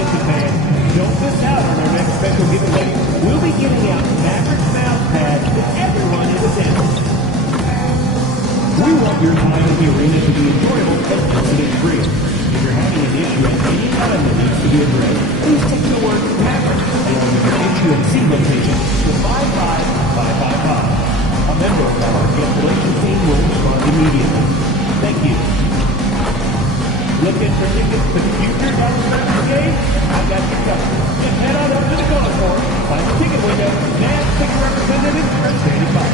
attention, fans. Don't miss out on our next special giveaway. We'll be giving out Mavericks mouse pads to everyone in attendance. We want your time in the arena to be enjoyable and incident-free. If you're having an issue at any time that needs to be addressed, please text the word Mavericks along with your issue and seat location to 55555. A member of our cancellation team will respond immediately. Thank you. Looking for tickets to the future Dallas Mavericks game? I've got you covered. Just head on up to the corner for it. Find the ticket window. Now, ticket representatives are standing by.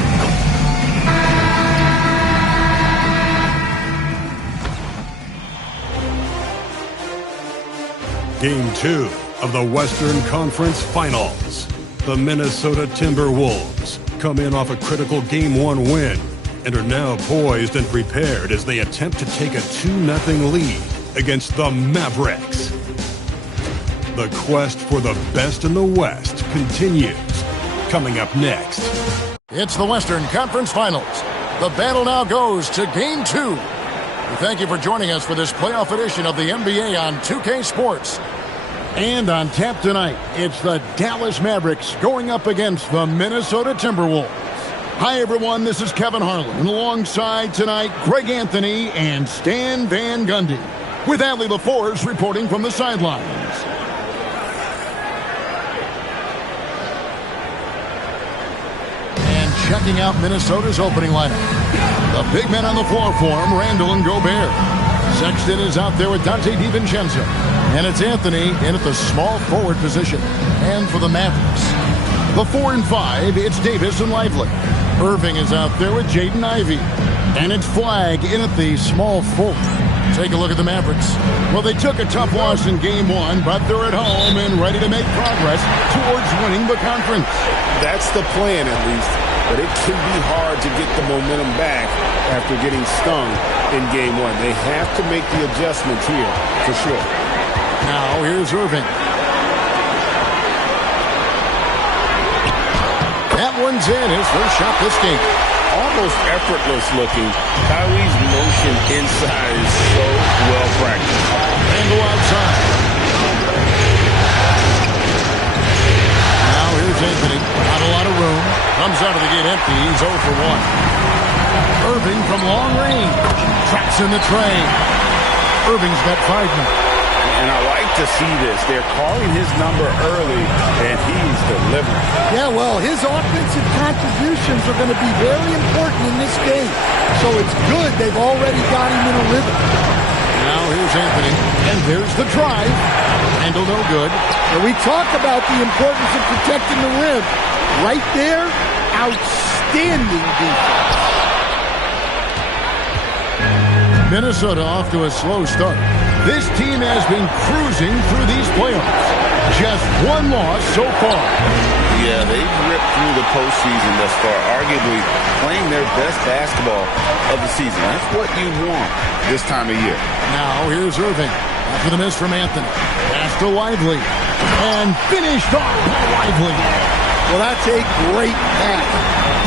Game 2 of the Western Conference Finals. The Minnesota Timberwolves come in off a critical Game 1 win and are now poised and prepared as they attempt to take a 2-0 lead against the Mavericks. The quest for the best in the West continues. Coming up next. It's the Western Conference Finals. The battle now goes to Game 2. We thank you for joining us for this playoff edition of the NBA on 2K Sports. And on tap tonight, it's the Dallas Mavericks going up against the Minnesota Timberwolves. Hi, everyone. This is Kevin Harlan. And alongside tonight, Greg Anthony and Stan Van Gundy. With Adley LaForce reporting from the sidelines. And checking out Minnesota's opening lineup. The big men on the floor for him, Randall and Gobert. Sexton is out there with Dante DiVincenzo. And it's Anthony in at the small forward position. And for the Mavericks, the 4 and 5, it's Davis and Lively. Irving is out there with Jaden Ivey. And it's Flagg in at the small forward. Take a look at the Mavericks. Well, they took a tough loss in Game 1, but they're at home and ready to make progress towards winning the conference. That's the plan, at least. But it can be hard to get the momentum back after getting stung in Game 1. They have to make the adjustments here, for sure. Now, here's Irving. That one's in. His first shot this game. Almost effortless looking. Kyrie's motion inside is so well practiced. Randall outside. Now here's Anthony. Not a lot of room. Comes out of the gate empty. He's 0 for 1. Irving from long range. Traps in the tray. Irving's got 5 now. And I like to see this. They're calling his number early, and he's delivering. Yeah, well, his offensive contributions are going to be very important in this game. So it's good they've already got him in a rhythm. Now here's Anthony, and there's the drive. Handle no good. And we talk about the importance of protecting the rim. Right there, outstanding defense. Minnesota off to a slow start. This team has been cruising through these playoffs. Just one loss so far. Yeah, they've ripped through the postseason thus far, arguably playing their best basketball of the season. That's what you want this time of year. Now here's Irving. After the miss from Anthony. Pass to Lively. And finished off by Lively. Well, that's a great pass.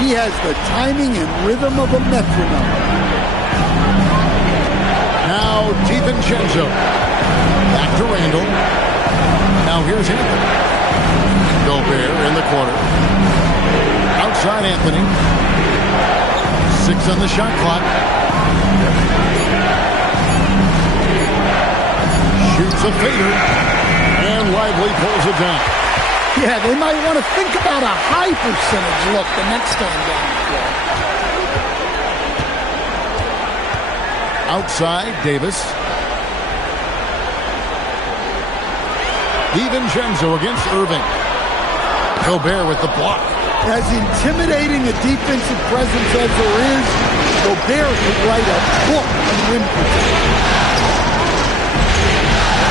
He has the timing and rhythm of a metronome. Now DiVincenzo. Back to Randall. Now here's Anthony. Gobert in the corner. Outside Anthony. 6 on the shot clock. Shoots a fader. And Lively pulls it down. Yeah, they might want to think about a high percentage look the next time down the floor. Outside, Davis. DiVincenzo against Irving. Gobert with the block. As intimidating a defensive presence as there is, Gobert could write a book on rim protection.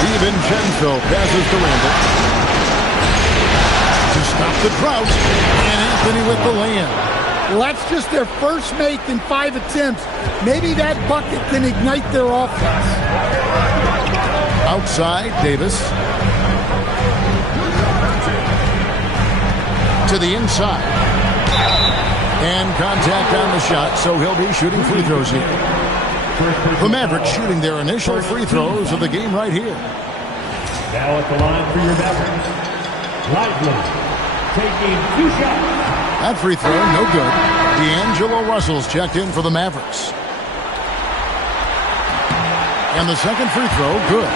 DiVincenzo passes to Randall. To stop the drought. And Anthony with the layup. Well, that's just their first make in 5 attempts. Maybe that bucket can ignite their offense. Outside, Davis. To the inside. And contact on the shot, so he'll be shooting free throws here. The Mavericks shooting their initial free throws of the game right here. Now at the line for your Mavericks, Lively, taking 2 shots. That free throw, no good. D'Angelo Russell's checked in for the Mavericks. And the second free throw, good.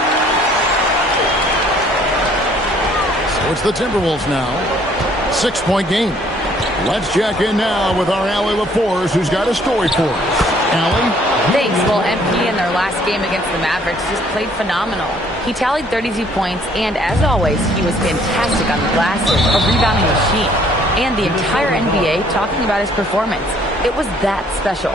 So it's the Timberwolves now. 6-point game. Let's check in now with our Allie LaForce, who's got a story for us. Allie? Thanks. Well, MP in their last game against the Mavericks just played phenomenal. He tallied 32 points, and as always, he was fantastic on the glass, a rebounding machine. And the entire NBA talking about his performance. It was that special.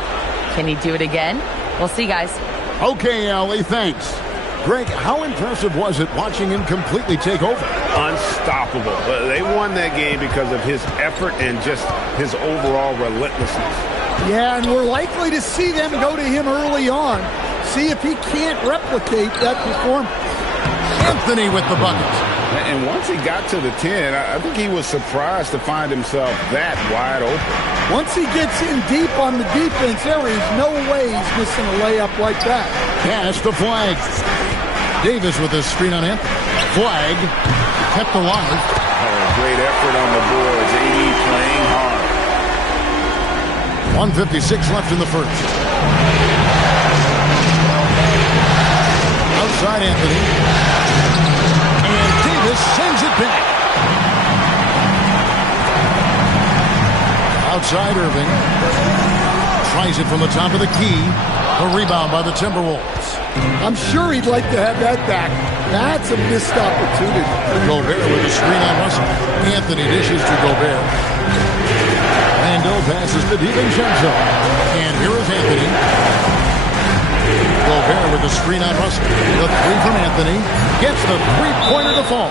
Can he do it again? We'll see, guys. Okay, Allie, thanks. Greg, how impressive was it watching him completely take over? Unstoppable. They won that game because of his effort and just his overall relentlessness. Yeah, and we're likely to see them go to him early on. See if he can't replicate that performance. Anthony with the bucket. And once he got to the 10, I think he was surprised to find himself that wide open. Once he gets in deep on the defense, there is no way he's missing a layup like that. Pass to Flag. Davis with a screen on Anthony. Flag kept alive. Oh, great effort on the boards. AD playing hard. 1:56 left in the first. Outside Anthony. And Davis sends it back. Outside Irving. Tries it from the top of the key. A rebound by the Timberwolves. I'm sure he'd like to have that back. That's a missed opportunity. Gobert with a screen on Russell. Anthony dishes to Gobert. Rando passes to DiVincenzo. And here is Anthony. Gobert with the screen on Russell. The three from Anthony. Gets the three-pointer to fall.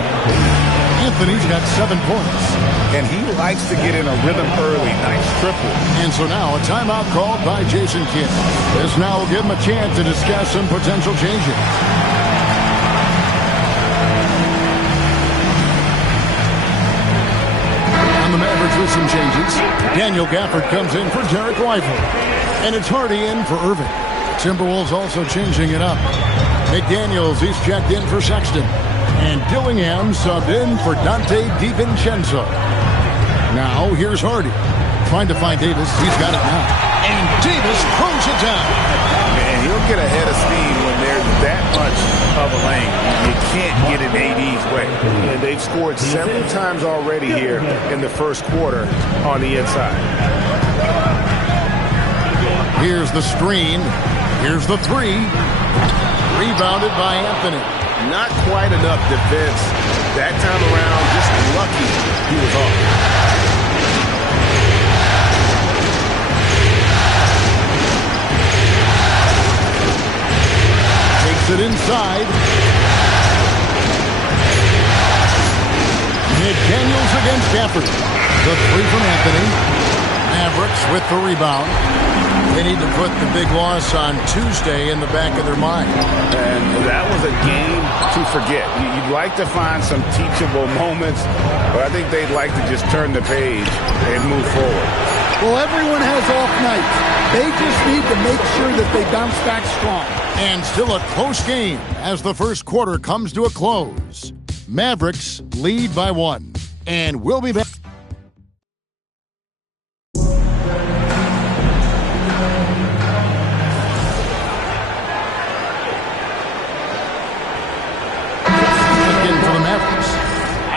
Anthony's got 7 points. And he likes to get in a rhythm early. Nice triple. And so now a timeout called by Jason Kidd. This now will give him a chance to discuss some potential changes. On the Mavericks with some changes. Daniel Gafford comes in for Derek Lively. And it's Hardy in for Irving. Timberwolves also changing it up. McDaniels, he's checked in for Sexton. And Dillingham subbed in for Dante DiVincenzo. Now, here's Hardy. Trying to find Davis. He's got it now. And Davis throws it down. And he'll get ahead of steam when there's that much of a lane. You can't get in AD's way. And they've scored several times already here in the first quarter on the inside. Here's the screen. Here's the three. Rebounded by Anthony. Not quite enough defense that time around. Just lucky he was off. Takes it inside. McDaniels against Gafford. The three from Anthony. Mavericks with the rebound. They need to put the big loss on Tuesday in the back of their mind. And that was a game to forget. You'd like to find some teachable moments, but I think they'd like to just turn the page and move forward. Well, everyone has off nights. They just need to make sure that they bounce back strong. And still a close game as the first quarter comes to a close. Mavericks lead by 1. And we'll be back.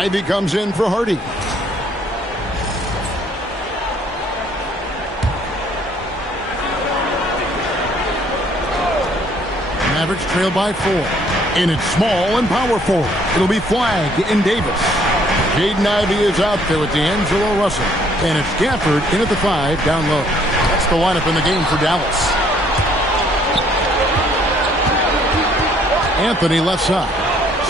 Ivy comes in for Hardy. Mavericks trail by 4. And it's small and power forward. It'll be Flag in Davis. Jaden Ivey is out there with D'Angelo Russell. And it's Gafford in at the 5 down low. That's the lineup in the game for Dallas. Anthony left side.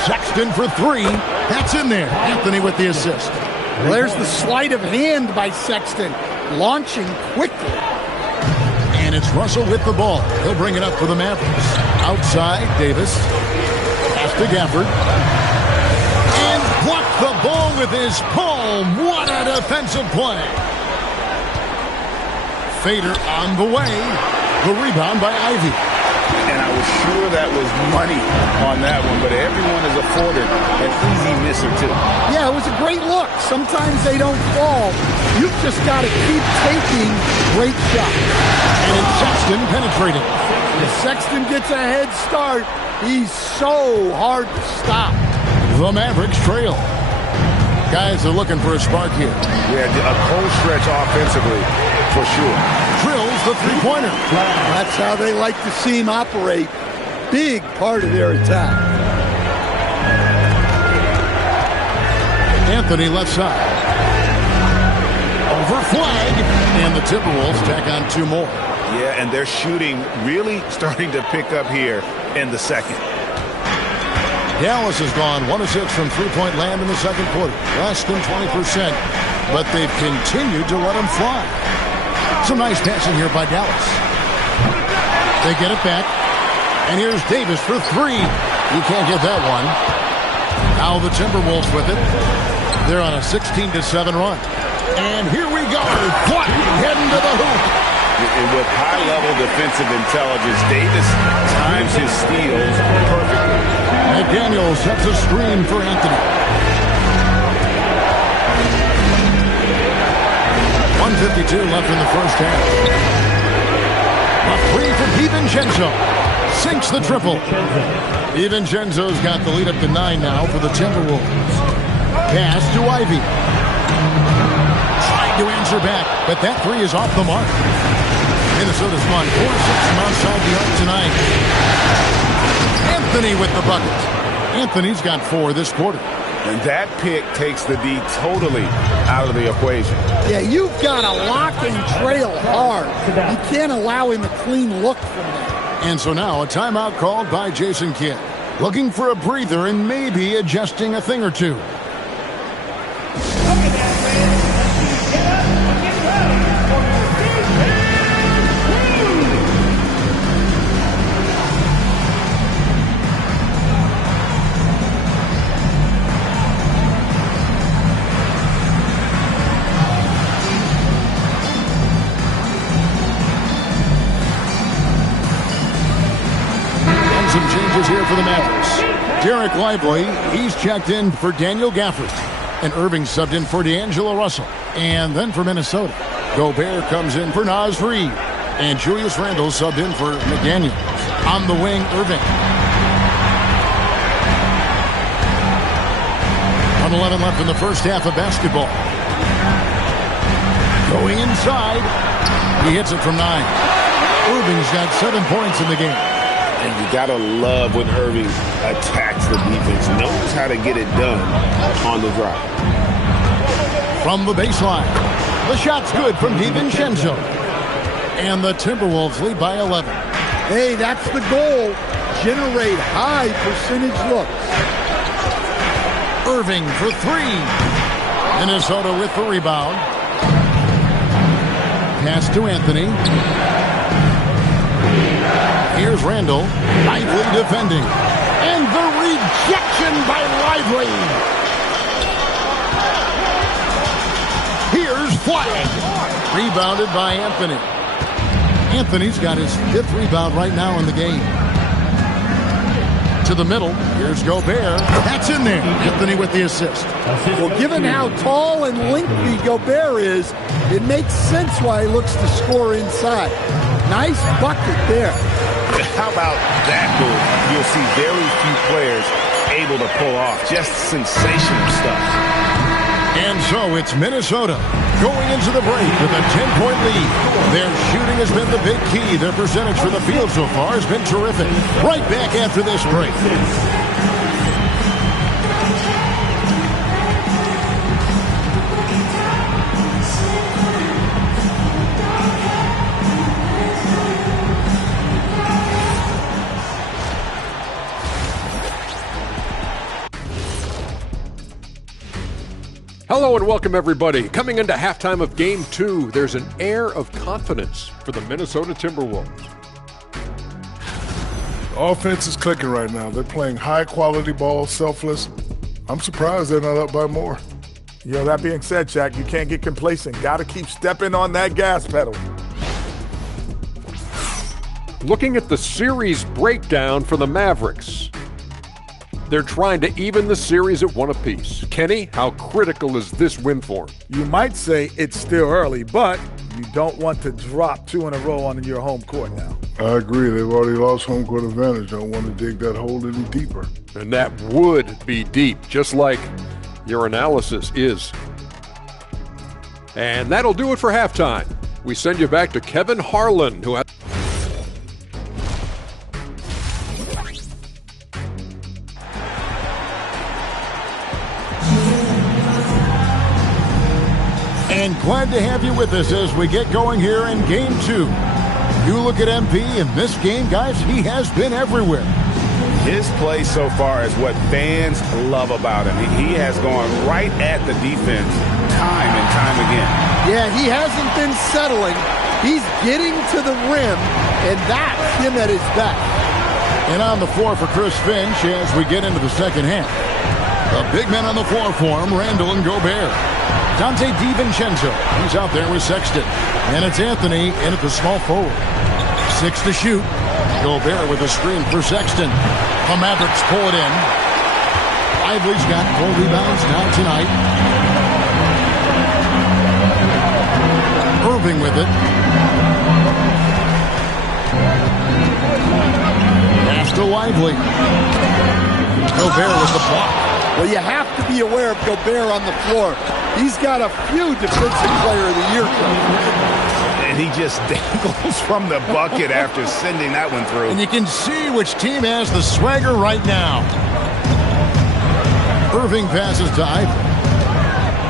Sexton for 3. That's in there. Anthony with the assist. Well, there's the sleight of hand by Sexton. Launching quickly. And it's Russell with the ball. He'll bring it up for the Mavericks. Outside, Davis. Pass to Gafford. And blocked the ball with his palm. What a defensive play. Fader on the way. The rebound by Ivy. And I I was sure that was money on that one, but everyone is afforded an easy miss or two. Yeah, it was a great look. Sometimes they don't fall. You've just got to keep taking great shots. And it's Sexton penetrating. If Sexton gets a head start, he's so hard to stop. The Mavericks trail. Guys are looking for a spark here. Yeah, a cold stretch offensively, for sure. Drills the three-pointer. That's how they like to see him operate. Big part of their attack. Anthony left side. Over flag. And the Timberwolves tack on 2 more. Yeah, and their shooting really starting to pick up here in the second. Dallas has gone 1 of 6 from three-point land in the second quarter. Less than 20%. But they've continued to let them fly. Some nice passing here by Dallas. They get it back. And here's Davis for 3. You can't get that one. Now the Timberwolves with it. They're on a 16-7 run. And here we go. Flying, heading to the hoop. And with high-level defensive intelligence, Davis times his steals perfectly. McDaniel sets a screen for Anthony. 1:52 left in the first half. A 3 for DiVincenzo. Sinks the triple. DiVincenzo's got the lead up to 9 now for the Timberwolves. Pass to Ivy. Trying to answer back, but that 3 is off the mark. Minnesota's won 4-6 from outside the arc tonight. Anthony with the bucket. Anthony's got 4 this quarter. And that pick takes the D totally out of the equation. Yeah, you've got to lock and trail hard. You can't allow him a clean look from there. And so now a timeout called by Jason Kidd. Looking for a breather and maybe adjusting a thing or two. Some changes here for the Mavericks. Derek Lively, he's checked in for Daniel Gafford. And Irving subbed in for D'Angelo Russell. And then for Minnesota, Gobert comes in for Naz Reid. And Julius Randle subbed in for McDaniel. On the wing, Irving. 1:11 left in the first half of basketball. Going inside. He hits it from 9. Irving's got 7 points in the game. And you got to love when Irving attacks the defense. Knows how to get it done on the drive. From the baseline. The shot's good from DiVincenzo. And the Timberwolves lead by 11. Hey, that's the goal. Generate high percentage looks. Irving for 3. Minnesota with the rebound. Pass to Anthony. Here's Randle. Lively defending. And the rejection by Lively. Here's flag. Rebounded by Anthony. Anthony's got his 5th rebound right now in the game. To the middle. Here's Gobert. That's in there. Anthony with the assist. Well, given how tall and lengthy Gobert is, it makes sense why he looks to score inside. Nice bucket there. How about that move? You'll see very few players able to pull off just sensational stuff. And so it's Minnesota going into the break with a 10-point lead. Their shooting has been the big key. Their percentage for the field so far has been terrific. Right back after this break. Hello and welcome, everybody. Coming into halftime of Game 2, there's an air of confidence for the Minnesota Timberwolves. Offense is clicking right now. They're playing high-quality ball, selfless. I'm surprised they're not up by more. You know, that being said, Shaq, you can't get complacent. Got to keep stepping on that gas pedal. Looking at the series breakdown for the Mavericks, they're trying to even the series at 1 apiece. Kenny, how critical is this win for them? You might say it's still early, but you don't want to drop 2 in a row on your home court now. I agree. They've already lost home court advantage. Don't want to dig that hole any deeper. And that would be deep, just like your analysis is. And that'll do it for halftime. We send you back to Kevin Harlan, who has... And glad to have you with us as we get going here in Game 2. You look at MP in this game, guys, he has been everywhere. His play so far is what fans love about him. He has gone right at the defense time and time again. Yeah, he hasn't been settling. He's getting to the rim, and that's him at his best. And on the floor for Chris Finch as we get into the second half. The big men on the floor for him, Randall and Gobert. Dante DiVincenzo, he's out there with Sexton. And it's Anthony in at the small forward. 6 to shoot. Gobert with a screen for Sexton. The Mavericks pull it in. Lively's got 4 rebounds now tonight. Irving with it. Pass to Lively. Gobert with the block. Well, you have to be aware of Gobert on the floor. He's got a few Defensive Player of the Year trophies. And he just dangles from the bucket after sending that one through. And you can see which team has the swagger right now. Irving passes to Ivory.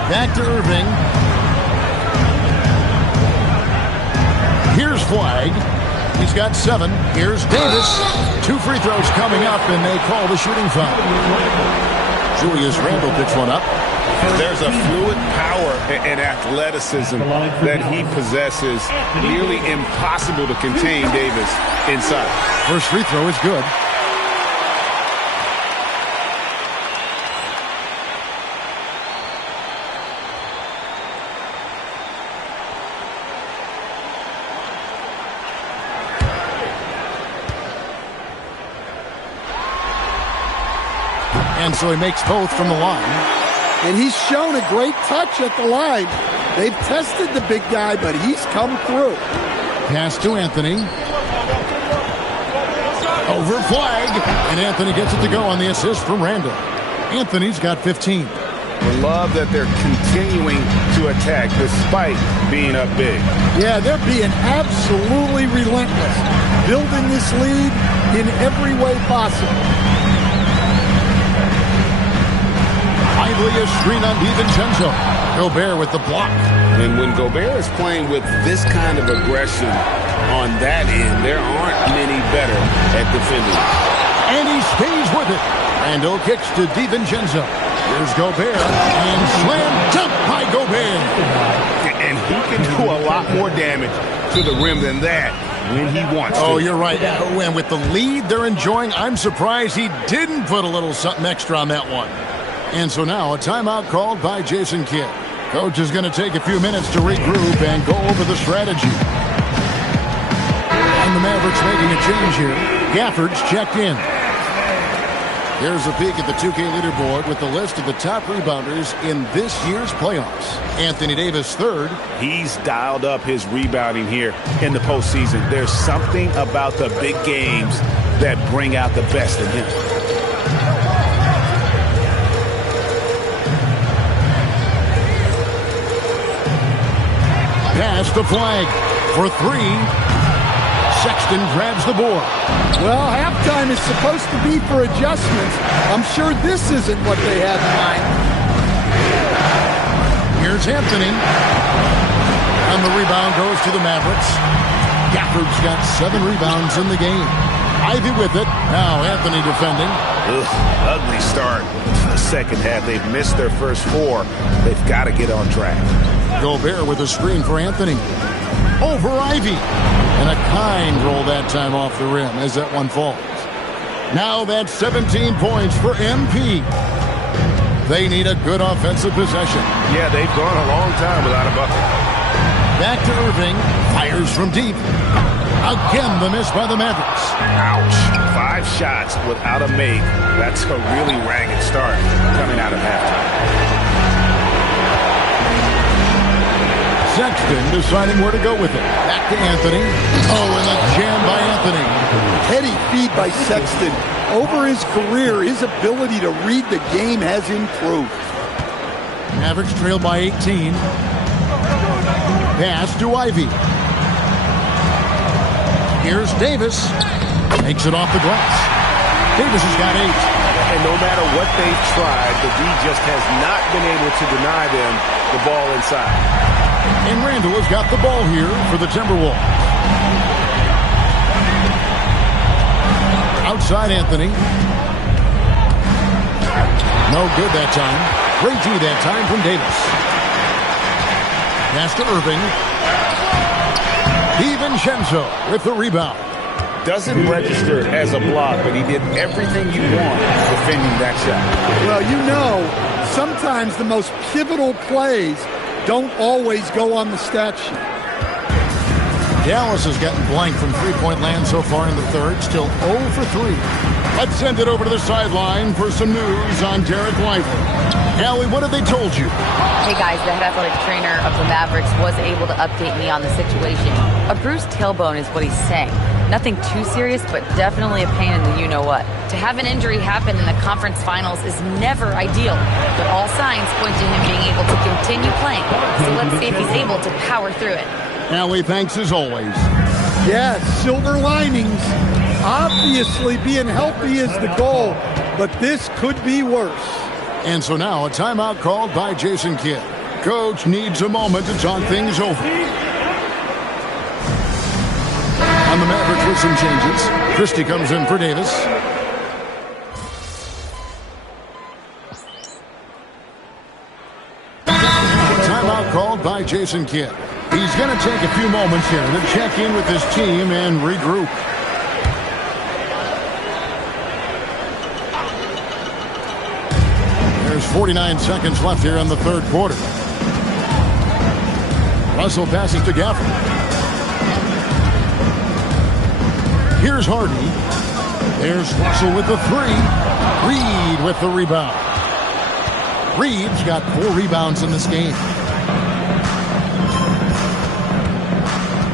Back to Irving. Here's Flagg. He's got 7. Here's Davis. 2 free throws coming up, and they call the shooting foul. Julius Randle picks one up. There's a fluid power and athleticism that he possesses. Nearly impossible to contain Davis inside. First free throw is good. And so he makes both from the line. And he's shown a great touch at the line. They've tested the big guy, but he's come through. Pass to Anthony. Over Flagg. And Anthony gets it to go on the assist from Randall. Anthony's got 15. I love that they're continuing to attack despite being up big. Yeah, they're being absolutely relentless. Building this lead in every way possible. Lively is screen on DiVincenzo. Gobert with the block. And when Gobert is playing with this kind of aggression on that end, there aren't many better at defending. And he stays with it. Randall kicks to DiVincenzo. Here's Gobert. And slam dunk by Gobert. And he can do a lot more damage to the rim than that when he wants to. Oh, you're right. And with the lead they're enjoying, I'm surprised he didn't put a little something extra on that one. And so now a timeout called by Jason Kidd. Coach is going to take a few minutes to regroup and go over the strategy. And the Mavericks making a change here. Gafford's checked in. Here's a peek at the 2K leaderboard with the list of the top rebounders in this year's playoffs. Anthony Davis third. He's dialed up his rebounding here in the postseason. There's something about the big games that bring out the best in him. Pass to Flagg for 3. Sexton grabs the board. Well, halftime is supposed to be for adjustments. I'm sure this isn't what they had in mind. Here's Anthony. And the rebound goes to the Mavericks. Gafford's got 7 rebounds in the game. Ivy with it. Now Anthony defending. Ugly start to the second half. They've missed their first 4. They've got to get on track. Gobert with a screen for Anthony. Over Ivy. And a kind roll that time off the rim as that one falls. Now that's 17 points for MP. They need a good offensive possession. Yeah, they've gone a long time without a bucket. Back to Irving. Fires from deep. Again, the miss by the Mavericks. Ouch. 5 shots without a make. That's a really ragged start coming out of halftime. Sexton deciding where to go with it. Back to Anthony. Oh, and a jam by Anthony. Heady feed by Sexton. Over his career, his ability to read the game has improved. Mavericks trail by 18. Pass to Ivy. Here's Davis. Makes it off the glass. Davis has got 8. And no matter what they've tried, the D just has not been able to deny them the ball inside. And Randall has got the ball here for the Timberwolves. Outside Anthony. No good that time. Great D that time from Davis. Pass to Irving. DiVincenzo with the rebound. Doesn't register as a block, but he did everything you want defending that shot. Well, you know, sometimes the most pivotal plays don't always go on the stat sheet. Dallas has gotten blank from three-point land so far in the third. Still 0 for 3. Let's send it over to the sideline for some news on Derek Lively. Callie, what have they told you? Hey guys, the head athletic trainer of the Mavericks was able to update me on the situation. A bruised tailbone is what he's saying. Nothing too serious, but definitely a pain in the you-know-what. To have an injury happen in the conference finals is never ideal, but all signs point to him being able to continue playing. So let's see if he's able to power through it. Callie, thanks as always. Yes, silver linings. Obviously, being healthy is the goal, but this could be worse. And so now a timeout called by Jason Kidd. Coach needs a moment to talk things over. On the Mavericks with some changes. Christie comes in for Davis. Timeout called by Jason Kidd. He's going to take a few moments here to check in with his team and regroup. There's 49 seconds left here in the third quarter. Russell passes to Gafford. Here's Harden. There's Russell with the 3. Reed with the rebound. Reed's got 4 rebounds in this game.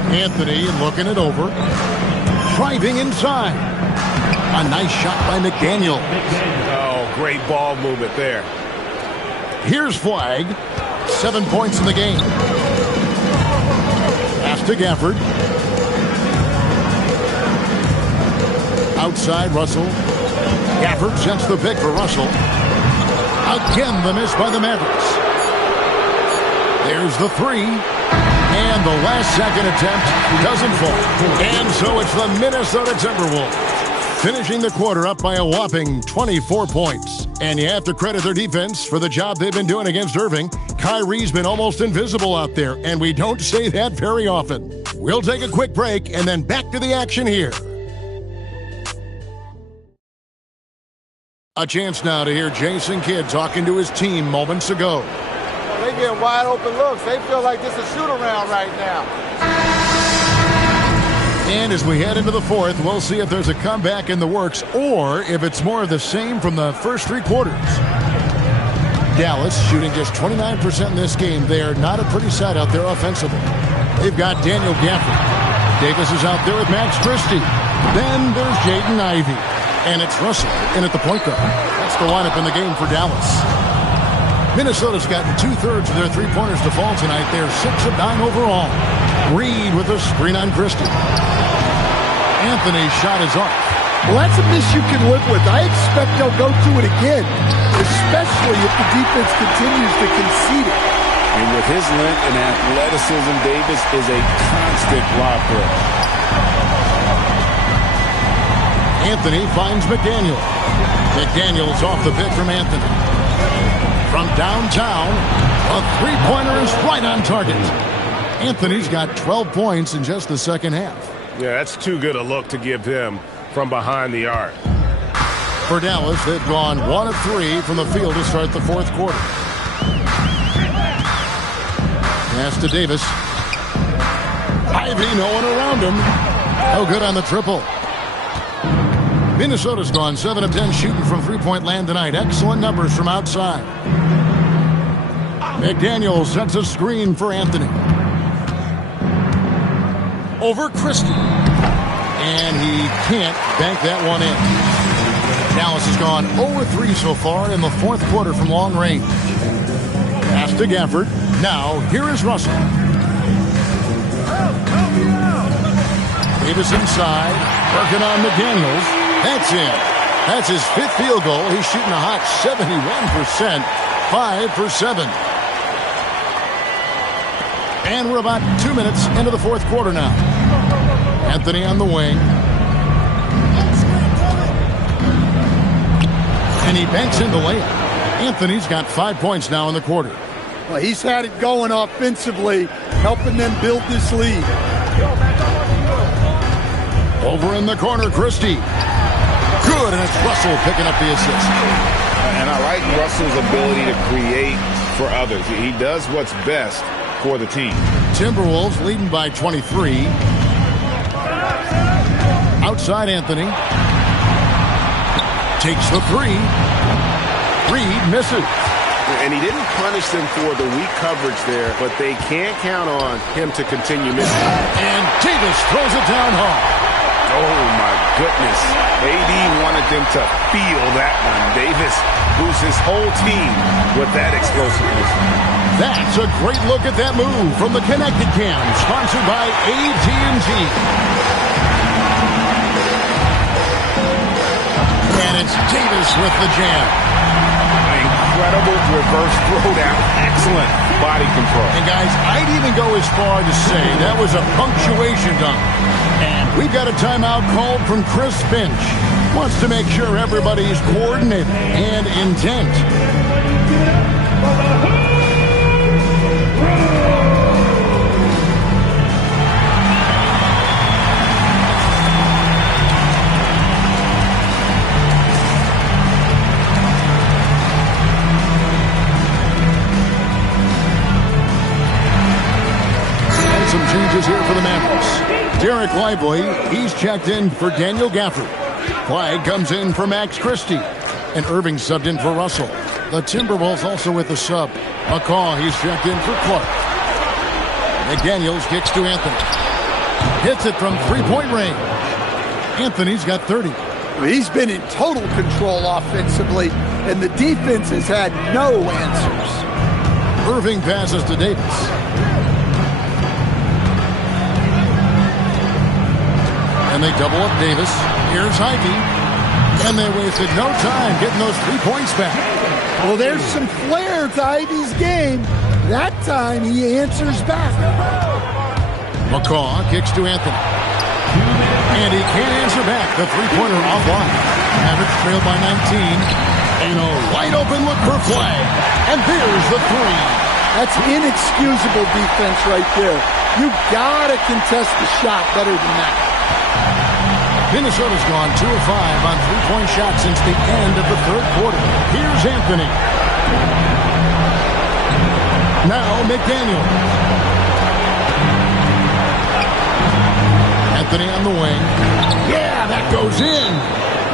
Anthony looking it over. Driving inside. A nice shot by McDaniel. Oh, great ball movement there. Here's Flagg. 7 points in the game. Pass to Gafford. Outside Russell. Gafford sends the pick for Russell. Again the miss by the Mavericks. There's the 3. And the last second attempt doesn't fall. And so it's the Minnesota Timberwolves finishing the quarter up by a whopping 24 points. And you have to credit their defense for the job they've been doing against Irving. Kyrie's been almost invisible out there, and we don't say that very often. We'll take a quick break and then back to the action here. A chance now to hear Jason Kidd talking to his team moments ago. They getting wide open looks. They feel like this is shoot around right now. And as we head into the fourth, we'll see if there's a comeback in the works or if it's more of the same from the first 3 quarters. Dallas shooting just 29% in this game. They are not a pretty sight out there offensively. They've got Daniel Gafford. Davis is out there with Max Christie. Then there's Jaden Ivey. And it's Russell in at the point guard. That's the lineup in the game for Dallas. Minnesota's gotten 2/3 of their 3-pointers to fall tonight. They're 6 of 9 overall. Reed with a screen on Christie. Anthony's shot is off. Well, that's a miss you can live with. I expect they'll go to it again, especially if the defense continues to concede it. And with his length and athleticism, Davis is a constant block threat. Anthony finds McDaniel. McDaniel's off the pick from Anthony. From downtown, a 3-pointer is right on target. Anthony's got 12 points in just the second half. Yeah, that's too good a look to give him from behind the arc. For Dallas, they've gone 1 of 3 from the field to start the fourth quarter. Pass to Davis. Ivey, no one around him. No good on the triple. Minnesota's gone 7 of 10 shooting from three-point land tonight. Excellent numbers from outside. McDaniel sets a screen for Anthony. Over Christie. And he can't bank that one in. Dallas has gone 0-3 so far in the fourth quarter from long range. Pass to Gafford. Now, here is Russell. Davis inside. Working on McDaniels. That's in. That's his 5th field goal. He's shooting a hot 71%. 5 for 7. And we're about 2 minutes into the fourth quarter now. Anthony on the wing. And he banks in the layup. Anthony's got 5 points now in the quarter. Well, he's had it going offensively, helping them build this lead. Over in the corner, Christie. Good, and it's Russell picking up the assist. And I like Russell's ability to create for others. He does what's best for the team. Timberwolves leading by 23. Outside Anthony. Takes the 3. Reed misses. And he didn't punish them for the weak coverage there, but they can't count on him to continue missing. And Davis throws it down hard. Oh, my goodness. AD wanted them to feel that one. Davis boosts his whole team with that explosiveness. That's a great look at that move from the Connected Cam, sponsored by AT&T. And it's Davis with the jam. Incredible reverse throwdown. Excellent body control. And guys, I'd even go as far to say that was a punctuation dunk. And we've got a timeout called from Chris Finch. Wants to make sure everybody's coordinated and intent. Some changes here for the Mavericks. Derek Lively, he's checked in for Daniel Gafford. Clyde comes in for Max Christie. And Irving subbed in for Russell. The Timberwolves also with the sub. McCaw, he's checked in for Clark. McDaniels kicks to Anthony. Hits it from three-point range. Anthony's got 30. He's been in total control offensively, and the defense has had no answers. Irving passes to Davis. And they double up Davis. Here's Ivy. And they wasted no time getting those 3 points back. Well, there's some flair to Ivy's game. That time he answers back. McCaw kicks to Anthony. And he can't answer back. The three-pointer offline. Mavericks trail by 19. And a wide open look for Flagg. And there's the 3. That's inexcusable defense right there. You gotta contest the shot better than that. Minnesota's gone 2 of 5 on three-point shots since the end of the third quarter. Here's Anthony. Now McDaniel. Anthony on the wing. Yeah, that goes in.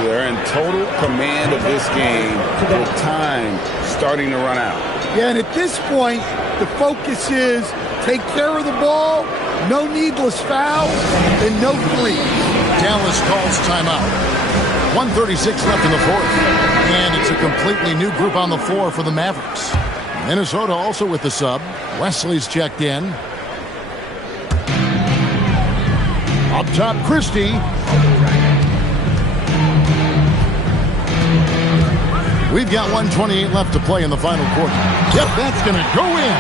They're in total command of this game with time starting to run out. Yeah, and at this point, the focus is take care of the ball, no needless fouls, and no threes. Dallas calls timeout. 1:36 left in the fourth. And it's a completely new group on the floor for the Mavericks. Minnesota also with the sub. Wesley's checked in. Up top, Christie. We've got 1:28 left to play in the final quarter. Yep, that's going to go in.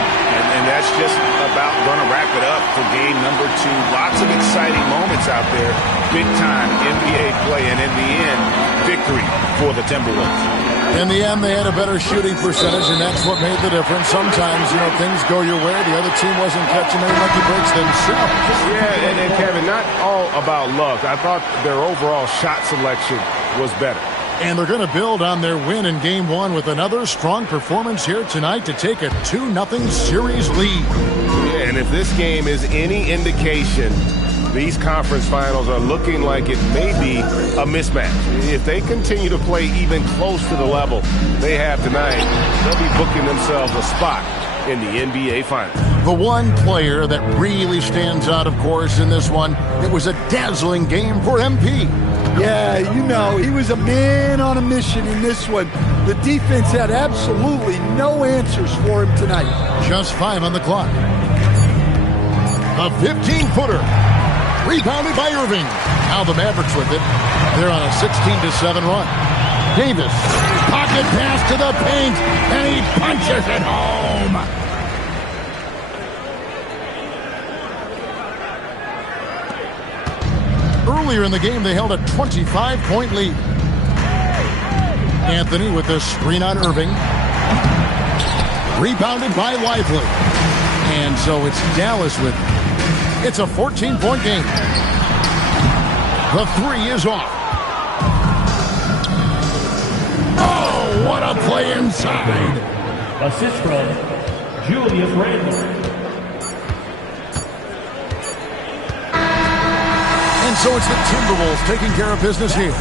And that's just about going to wrap it up for game number 2. Lots of exciting moments out there. Big-time NBA play, and in the end, victory for the Timberwolves. In the end, they had a better shooting percentage, and that's what made the difference. Sometimes, things go your way. The other team wasn't catching any lucky breaks themselves. Yeah, and Kevin, not all about luck. I thought their overall shot selection was better. And they're going to build on their win in Game 1 with another strong performance here tonight to take a 2-0 series lead. Yeah, and if this game is any indication, These conference finals are looking like it may be a mismatch. If they continue to play even close to the level they have tonight, they'll be booking themselves a spot in the NBA Finals. The one player that really stands out, of course, in this one, it was a dazzling game for MP. Yeah, you know, he was a man on a mission in this one. The defense had absolutely no answers for him tonight. Just 5 on the clock. A 15-footer. Rebounded by Irving. Now the Mavericks with it. They're on a 16-7 run. Davis. Pocket pass to the paint, and he punches it home. Earlier in the game, they held a 25-point lead. Anthony with the screen on Irving. Rebounded by Lively. And so it's Dallas with it. It's a 14-point game. The three is off. Oh, what a play inside. Assist from Julius Randle. And so it's the Timberwolves taking care of business here.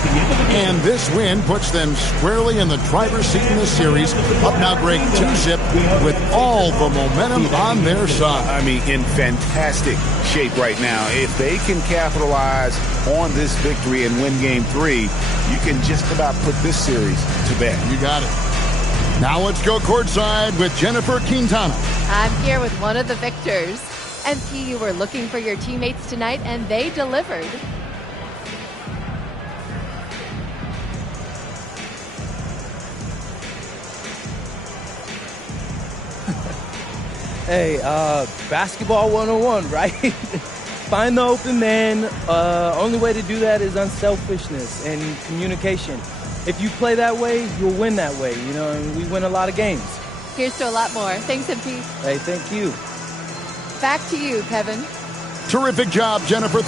And this win puts them squarely in the driver's seat in this series. Up now, Greg, 2-zip with all the momentum on their side. I mean, in fantastic shape right now. If they can capitalize on this victory and win Game 3, you can just about put this series to bed. You got it. Now let's go courtside with Jennifer Quintana. I'm here with one of the victors. MP, you were looking for your teammates tonight, and they delivered. Hey, basketball 101, right? Find the open man. Only way to do that is unselfishness and communication. If you play that way, you'll win that way, you know, and we win a lot of games. Here's to a lot more. Thanks, MP. Hey, thank you. Back to you, Kevin. Terrific job, Jennifer.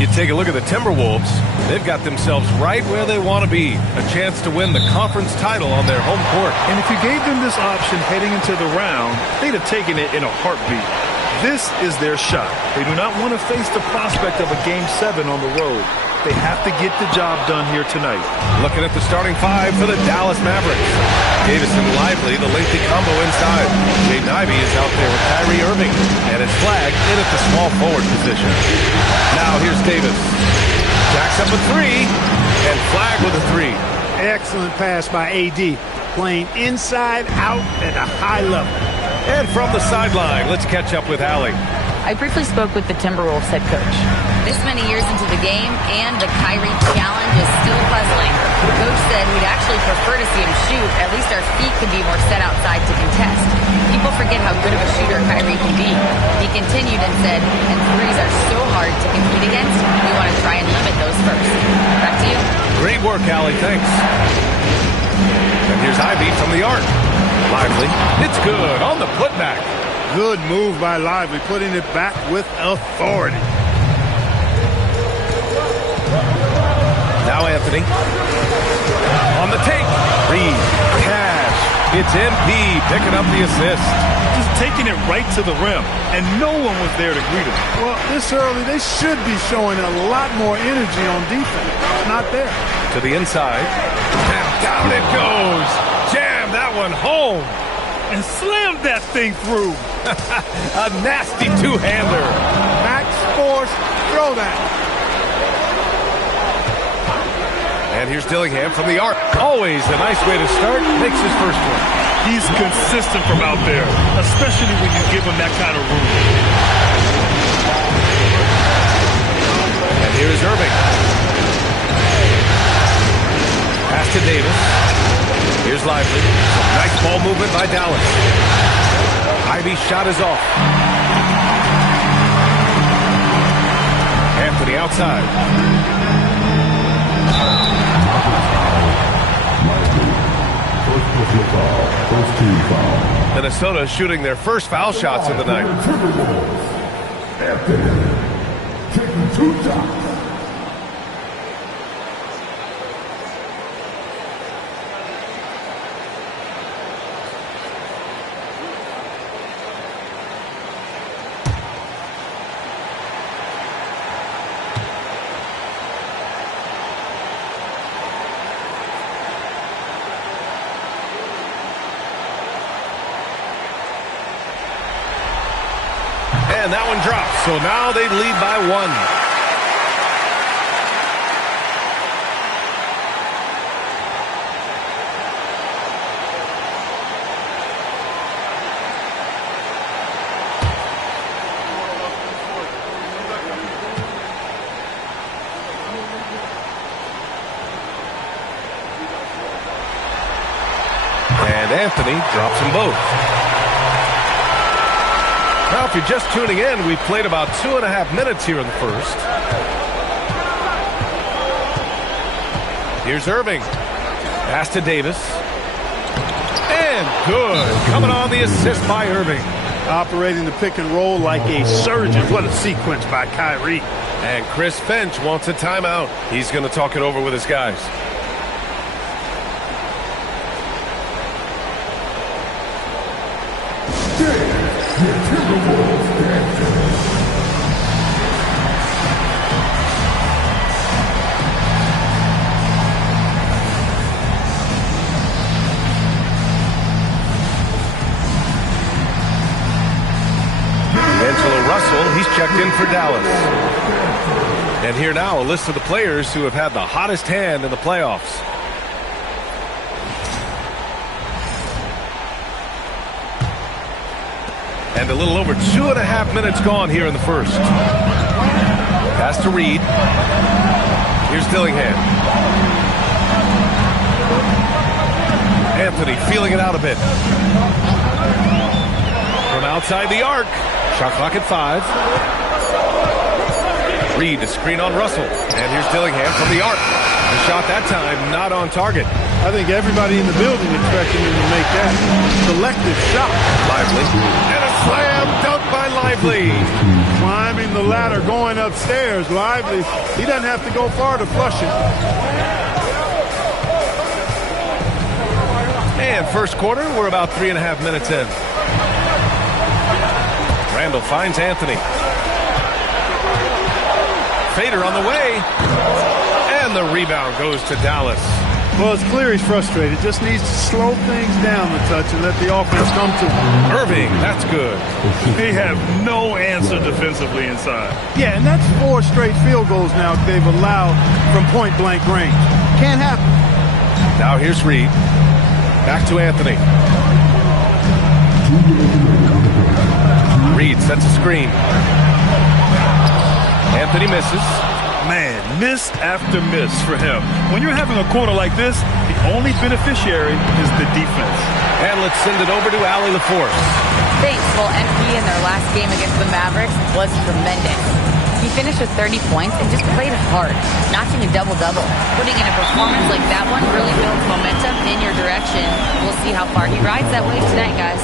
You take a look at the Timberwolves. They've got themselves right where they want to be. A chance to win the conference title on their home court. And if you gave them this option heading into the round, they'd have taken it in a heartbeat. This is their shot. They do not want to face the prospect of a Game 7 on the road. They have to get the job done here tonight. Looking at the starting five for the Dallas Mavericks. Davis and Lively, the lengthy combo inside. Jaden Ivey is out there with Kyrie Irving. And it's Flag in at the small forward position. Now here's Davis. Jacks up a three. And Flag with a three. Excellent pass by AD. Playing inside out at a high level. And from the sideline, let's catch up with Allie. I briefly spoke with the Timberwolves head coach. This many years into the game, and the Kyrie challenge is still puzzling. The coach said we'd actually prefer to see him shoot. At least our feet could be more set outside to contest. People forget how good of a shooter Kyrie can be. He continued and said, and threes are so hard to compete against, we want to try and limit those first. Back to you. Great work, Allie. Thanks. And here's Ivy from the arc. Lively. It's good on the putback. Good move by Lively, putting it back with authority. Now Anthony. On the take. Reed. Cash. It's MP picking up the assist. Just taking it right to the rim, and no one was there to greet him. Well, this early, they should be showing a lot more energy on defense. Not there. To the inside. And down it goes. Jam that one home. And slammed that thing through. A nasty two-hander. Max Force, throw that. And here's Dillingham from the arc. Always a nice way to start. Makes his first one. He's consistent from out there, especially when you give him that kind of room. And here's Irving. Pass to Davis. Here's Lively. Some nice ball movement by Dallas. Ivy's shot is off. Anthony outside. Minnesota shooting their first foul shots of the night. Anthony taking 2 shots. And that one drops. So now they lead by 1. And Anthony drops them both. Now, if you're just tuning in, we've played about 2.5 minutes here in the first. Here's Irving. Pass to Davis. And good. Coming on the assist by Irving. Operating the pick and roll like a surgeon. What a sequence by Kyrie. And Chris Finch wants a timeout. He's going to talk it over with his guys. He's checked in for Dallas. And here now, a list of the players who have had the hottest hand in the playoffs. And a little over 2.5 minutes gone here in the first. Pass to Reed. Here's Dillingham. Anthony feeling it out a bit. From outside the arc. Shot clock at 5. Reed to screen on Russell. And here's Dillingham from the arc. The shot that time not on target. I think everybody in the building expected him to make that selective shot. Lively. And a slam dunk by Lively. Climbing the ladder, going upstairs. Lively, he doesn't have to go far to flush it. And first quarter, we're about 3.5 minutes in. Randall finds Anthony. Fader on the way. And the rebound goes to Dallas. Well, it's clear he's frustrated. Just needs to slow things down a touch and let the offense come to him. Irving, that's good. They have no answer defensively inside. Yeah, and that's 4 straight field goals now they've allowed from point-blank range. Can't happen. Now here's Reed. Back to Anthony. Reed sets a screen. Anthony misses. Man, miss after miss for him. When you're having a quarter like this, the only beneficiary is the defense. And let's send it over to Allie LaForce. Thanks. Well, NP in their last game against the Mavericks was tremendous. He finished with 30 points and just played hard, notching a double-double. Putting in a performance like that one really builds momentum in your direction. We'll see how far he rides that wave tonight, guys.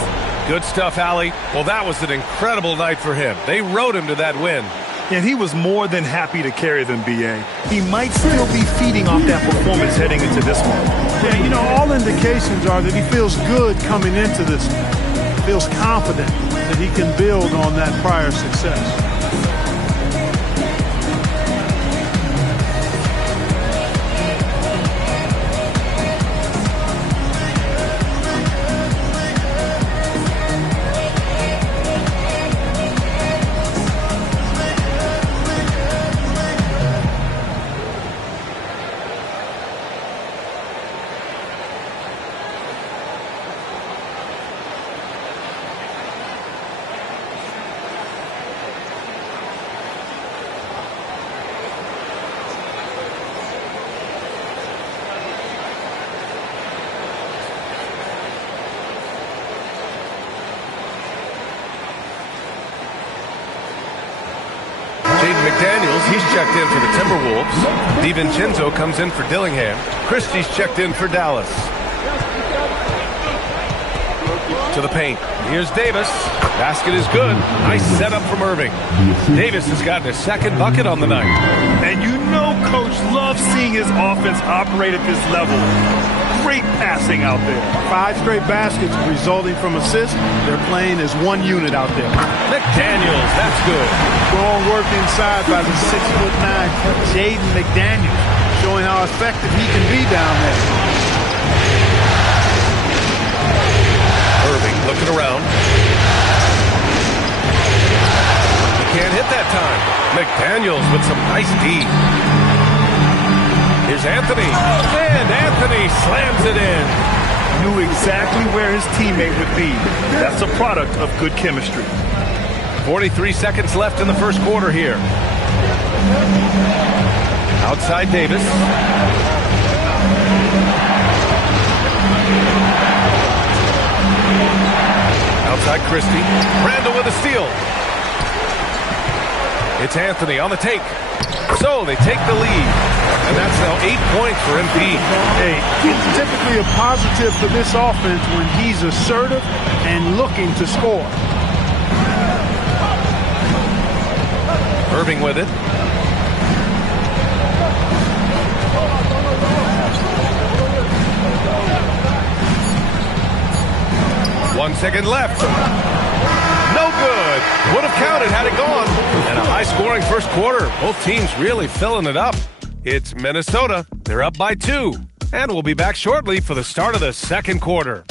Good stuff, Allie. Well, that was an incredible night for him. They rode him to that win. And he was more than happy to carry them, B.A. He might still be feeding off that performance heading into this one. Yeah, you know, all indications are that he feels good coming into this one. Feels confident that he can build on that prior success. McDaniels, he's checked in for the Timberwolves. DiVincenzo comes in for Dillingham. Christie's checked in for Dallas. To the paint. Here's Davis. Basket is good. Nice setup from Irving. Davis has gotten his second bucket on the night. And you know Coach loves seeing his offense operate at this level. Great passing out there. 5 straight baskets resulting from assists. They're playing as one unit out there. McDaniels, that's good. Strong work inside by the 6'9" Jaden McDaniels, showing how effective he can be down there. Irving looking around. He can't hit that time. McDaniels with some nice D. Here's Anthony. And Anthony slams it in. Knew exactly where his teammate would be. That's a product of good chemistry. 43 seconds left in the first quarter here. Outside Davis. Outside Christie. Randall with a steal. It's Anthony on the take. So they take the lead. And that's now 8 points for MP. Hey, it's typically a positive for this offense when he's assertive and looking to score. Irving with it. One second left. No good. Would have counted had it gone. And a high-scoring first quarter. Both teams really filling it up. It's Minnesota. They're up by 2. And we'll be back shortly for the start of the second quarter.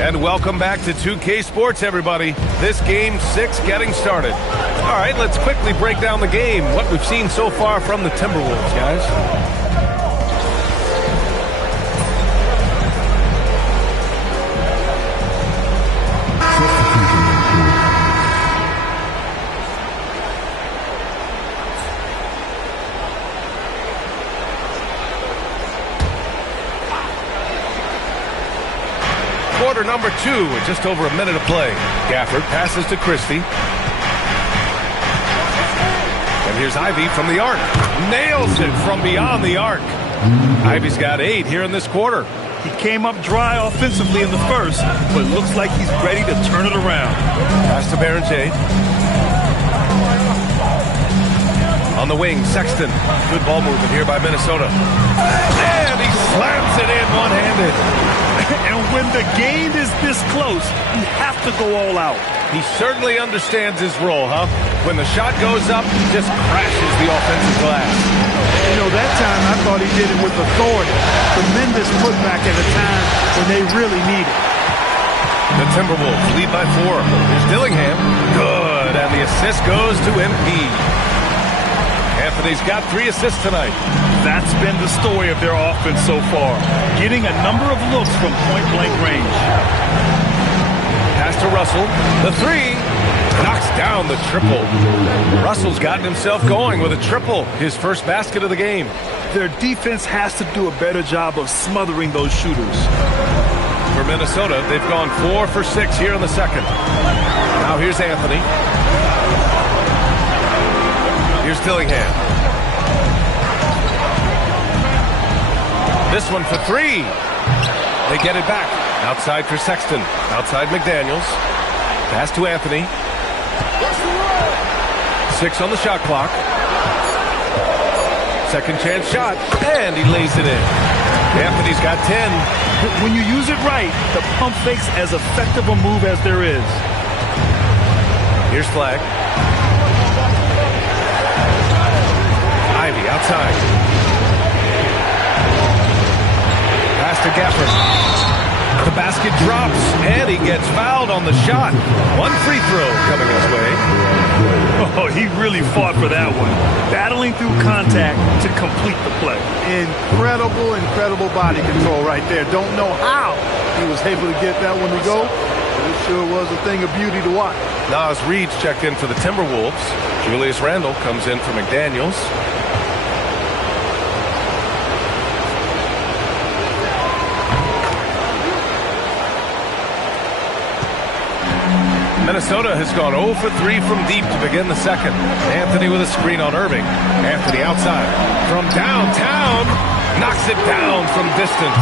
And welcome back to 2K Sports, everybody. This game 6 getting started. All right, let's quickly break down the game. What we've seen so far from the Timberwolves, guys. quarter number 2 with just over a minute of play. Gafford passes to Christie. And here's Ivy from the arc. Nails it from beyond the arc. Ivy's got 8 here in this quarter. He came up dry offensively in the first, but looks like he's ready to turn it around. Pass to Barron-Jay. On the wing, Sexton. Good ball movement here by Minnesota. And he slams it in one-handed. And when the game is this close, you have to go all out. He certainly understands his role, huh? When the shot goes up, he just crashes the offensive glass. You know, that time I thought he did it with authority. Tremendous putback at a time when they really need it. The Timberwolves lead by 4. Here's Dillingham. Good, and the assist goes to MP. Anthony's got 3 assists tonight. That's been the story of their offense so far. Getting a number of looks from point-blank range. Pass to Russell. The 3. Knocks down the triple. Russell's gotten himself going with a triple. His first basket of the game. Their defense has to do a better job of smothering those shooters. For Minnesota, they've gone 4 for 6 here in the second. Now here's Anthony. Here's Dillingham. This one for 3. They get it back. Outside for Sexton. Outside McDaniels. Pass to Anthony. 6 on the shot clock. Second chance shot. And he lays it in. Anthony's got 10. When you use it right, the pump fake's as effective a move as there is. Here's Flag. Ivy outside. Pass to Gafford. The basket drops, and he gets fouled on the shot. One free throw coming his way. Oh, he really fought for that one. Battling through contact to complete the play. Incredible body control right there. Don't know how he was able to get that one to go, but it sure was a thing of beauty to watch. Nas Reed's checked in for the Timberwolves. Julius Randle comes in for McDaniels. Minnesota has gone 0 for 3 from deep to begin the second. Anthony with a screen on Irving. Anthony outside. From downtown. Knocks it down from distance.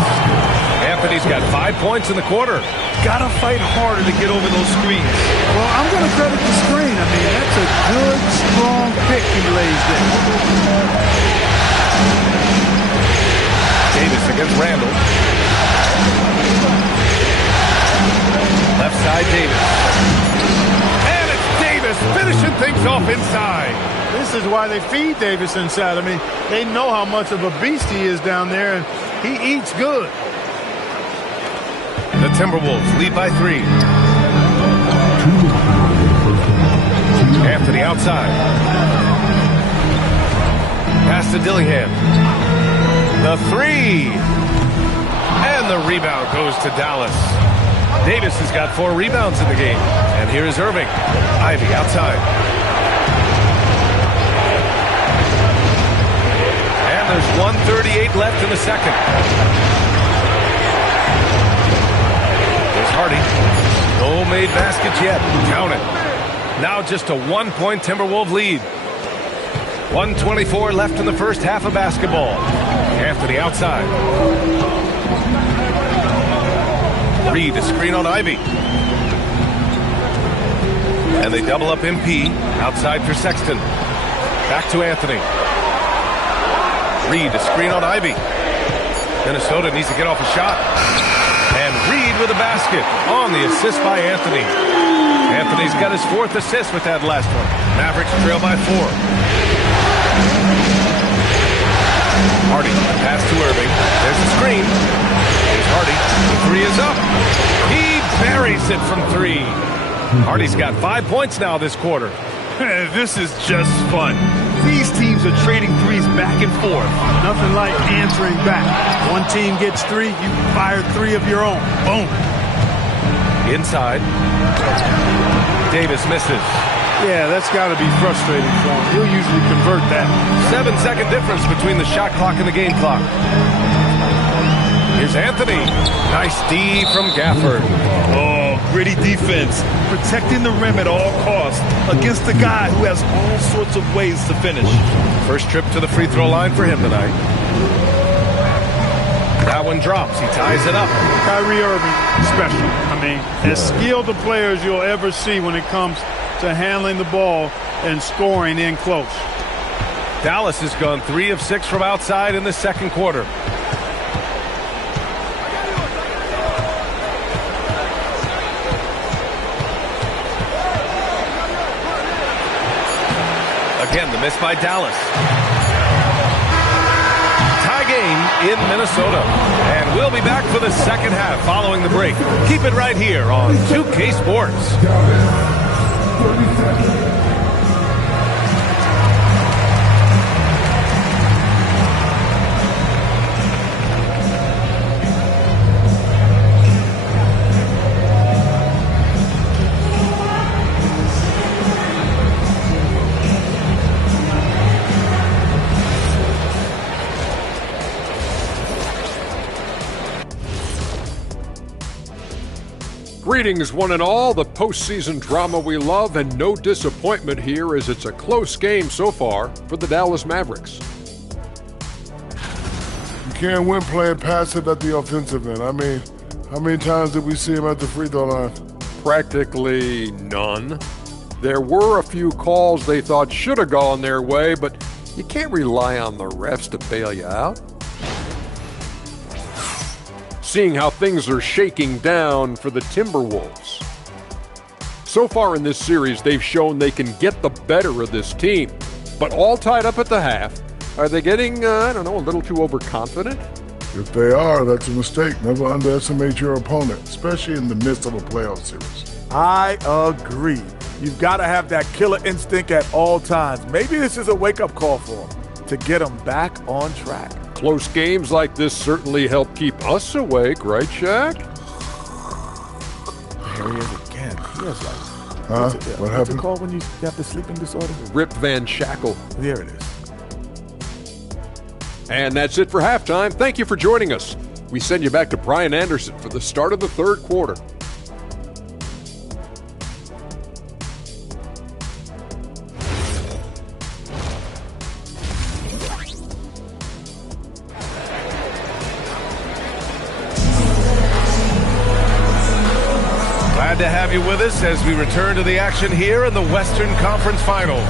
Anthony's got 5 points in the quarter. Gotta fight harder to get over those screens. Well, I'm going to credit the screen. I mean, that's a good, strong pick he lays there. Davis against Randall. Left side, Davis. Finishing things off inside. This is why they feed Davis inside. I mean, they know how much of a beast he is down there, and he eats good. The Timberwolves lead by 3. Anthony outside. Pass to Dillingham. The 3. And the rebound goes to Dallas. Davis has got 4 rebounds in the game. And here is Irving. Ivy outside. And there's 1:38 left in the second. There's Hardy. No made baskets yet. Count it. Now just a 1-point Timberwolves lead. 1:24 left in the first half of basketball. Anthony outside. Reed, a screen on Ivy. And they double up MP. Outside for Sexton. Back to Anthony. Reed, a screen on Ivy. Minnesota needs to get off a shot. And Reed with a basket on the assist by Anthony. Anthony's got his 4th assist with that last one. Mavericks trail by 4. Hardy, pass to Irving. There's the screen. Here's Hardy. The 3 is up. He buries it from 3. Hardy's got 5 points now this quarter. This is just fun. These teams are trading threes back and forth. Nothing like answering back. One team gets 3, you fire 3 of your own. Boom. Inside. Davis misses. Yeah, that's got to be frustrating for him. He'll usually convert that. 7-second difference between the shot clock and the game clock. Here's Here's Anthony. Nice D from Gafford. Oh, gritty defense. Protecting the rim at all costs against a guy who has all sorts of ways to finish. First trip to the free throw line for him tonight. That one drops. He ties it up. Kyrie Irving, special. I mean, as skilled a player as you'll ever see when it comes to handling the ball and scoring in close. Dallas has gone 3 of 6 from outside in the second quarter. Again, the miss by Dallas. Tie game in Minnesota. And we'll be back for the second half following the break. Keep it right here on 2K Sports. Greetings, one and all. The postseason drama we love, and no disappointment here as it's a close game so far for the Dallas Mavericks. You can't win playing passive at the offensive end. I mean, how many times did we see him at the free throw line? Practically none. There were a few calls they thought should have gone their way, but you can't rely on the refs to bail you out. Seeing how things are shaking down for the Timberwolves. So far in this series, they've shown they can get the better of this team, but all tied up at the half. Are they getting, a little too overconfident? If they are, that's a mistake. Never underestimate your opponent, especially in the midst of a playoff series. I agree. You've got to have that killer instinct at all times. Maybe this is a wake-up call for them to get them back on track. Close games like this certainly help keep us awake, right, Shaq? Here he is again. He has what what's happened? it called when you have the sleeping disorder? Rip Van Shackle. There it is. And that's it for halftime. Thank you for joining us. We send you back to Brian Anderson for the start of the third quarter. Glad to have you with us as we return to the action here in the Western Conference Finals.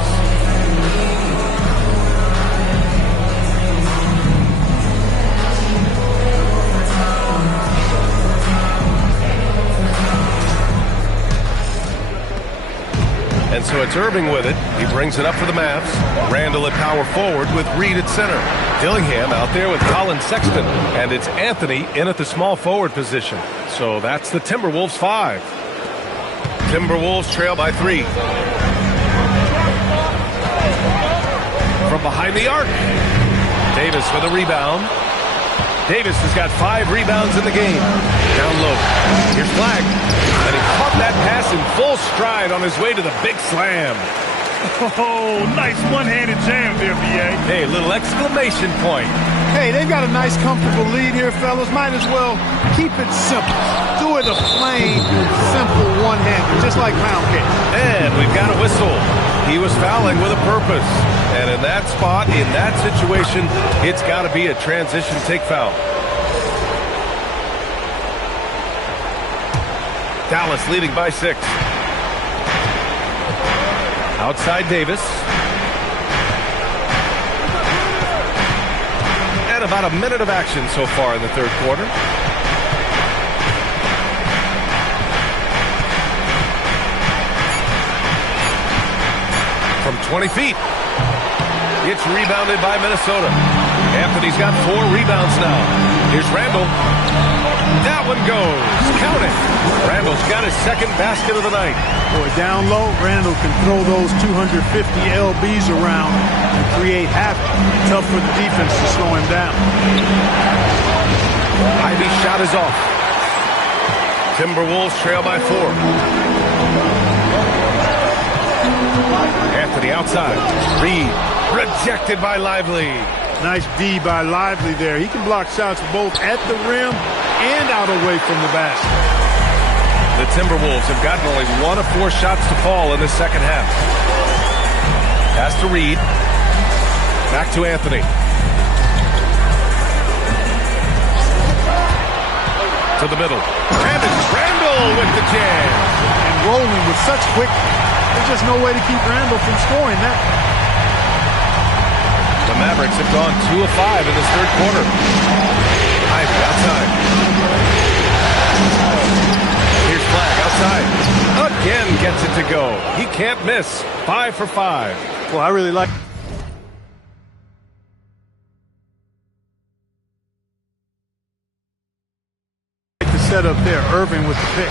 And so it's Irving with it. He brings it up for the Mavs. Randall at power forward with Reed at center. Dillingham out there with Colin Sexton. And it's Anthony in at the small forward position. So that's the Timberwolves 5. Timberwolves trail by 3. From behind the arc. Davis for the rebound. Davis has got 5 rebounds in the game. Down low. Here's Flag. And he caught that pass in full stride on his way to the big slam. Oh, nice one-handed jam there, B.A. Hey, little exclamation point. Hey, they've got a nice, comfortable lead here, fellas. Might as well keep it simple. Do it a plain, simple one-hander, just like pound cake. And we've got a whistle. He was fouling with a purpose. And in that spot, in that situation, it's got to be a transition take foul. Dallas leading by 6. Outside Davis. And about a minute of action so far in the third quarter. From 20 feet. It's rebounded by Minnesota. Anthony's got 4 rebounds now. Here's Randall. That one goes. Count it. Randall's got his second basket of the night. Boy, down low, Randall can throw those 250 LBs around and create havoc. Tough for the defense to slow him down. Ivy's shot is off. Timberwolves trail by 4. Anthony outside. Reed rejected by Lively. Nice D by Lively there. He can block shots both at the rim and out away from the basket. The Timberwolves have gotten only 1 of 4 shots to fall in the second half. Pass to Reed. Back to Anthony. To the middle. And it's Randall with the jam. And rolling with such quick, there's just no way to keep Randall from scoring that. The Mavericks have gone 2 of 5 in this third quarter. Ivy outside. Here's Flag outside. Again gets it to go. He can't miss. 5 for 5. Well, I really like the setup there. Irving with the pick.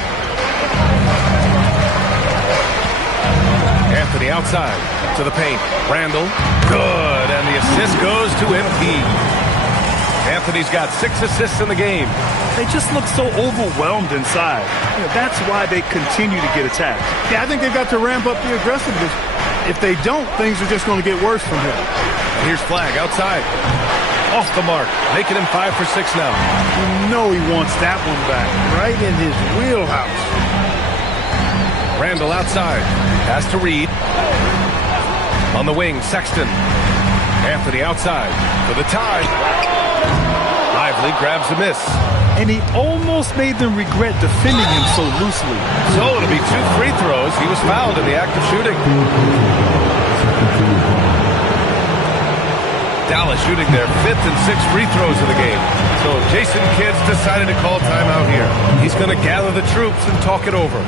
Anthony outside to the paint. Randall, good, and the assist goes to MP. Anthony's got 6 assists in the game. They just look so overwhelmed inside. That's why they continue to get attacked. Yeah, I think they've got to ramp up the aggressiveness. If they don't, things are just going to get worse from here. Here's Flag outside. Off the mark, making him 5 for 6 now. You know he wants that one back, right in his wheelhouse. Randall outside. Pass to Reed. On the wing, Sexton. Anthony outside for the tie. Lively grabs the miss. And he almost made them regret defending him so loosely. So it'll be 2 free throws. He was fouled in the act of shooting. Dallas shooting their 5th and 6th free throws of the game. So Jason Kidd's decided to call timeout here. He's going to gather the troops and talk it over.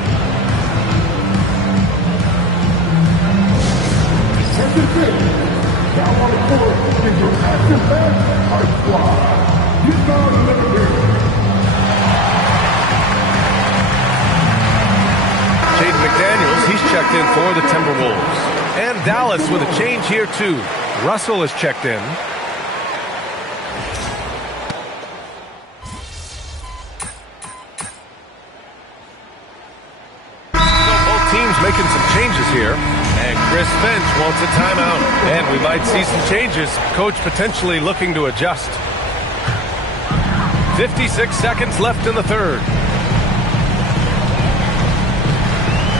Jaden McDaniels, he's checked in for the Timberwolves. And Dallas with a change here too. Russell is checked in. Both teams making some changes here. And Chris Finch wants a timeout. And we might see some changes. Coach potentially looking to adjust. 56 seconds left in the third.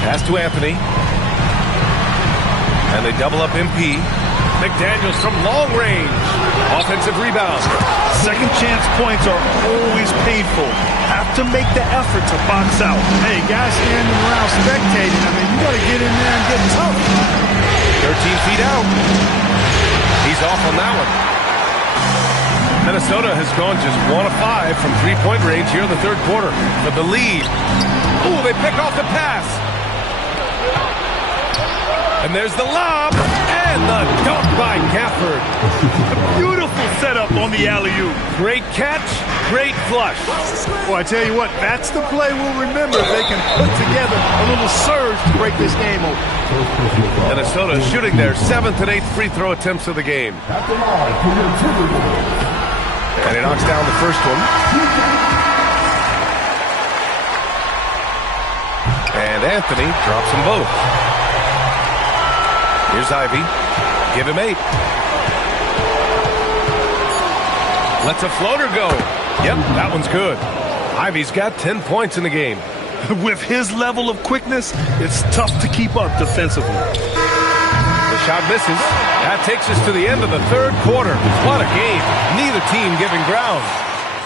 Pass to Anthony. And they double up MP. McDaniels from long range. Offensive rebound. Second chance points are always painful. Have to make the effort to box out. Hey, guys standing around spectating, I mean, you got to get in there and get tough. 13 feet out. He's off on that one. Minnesota has gone just 1 of 5 from 3-point range here in the third quarter. For the lead. Ooh, they pick off the pass. And there's the lob. And the dunk by Gafford. A beautiful setup on the alley-oop. Great catch, great flush. Well, I tell you what, that's the play we'll remember if they can put together a little surge to break this game open. Minnesota shooting their 7th and 8th free throw attempts of the game. And he knocks down the first one. And Anthony drops them both. Here's Ivy. Give him 8. Lets a floater go. Yep, that one's good. Ivy's got 10 points in the game. With his level of quickness, it's tough to keep up defensively. The shot misses. That takes us to the end of the third quarter. What a game. Neither team giving ground.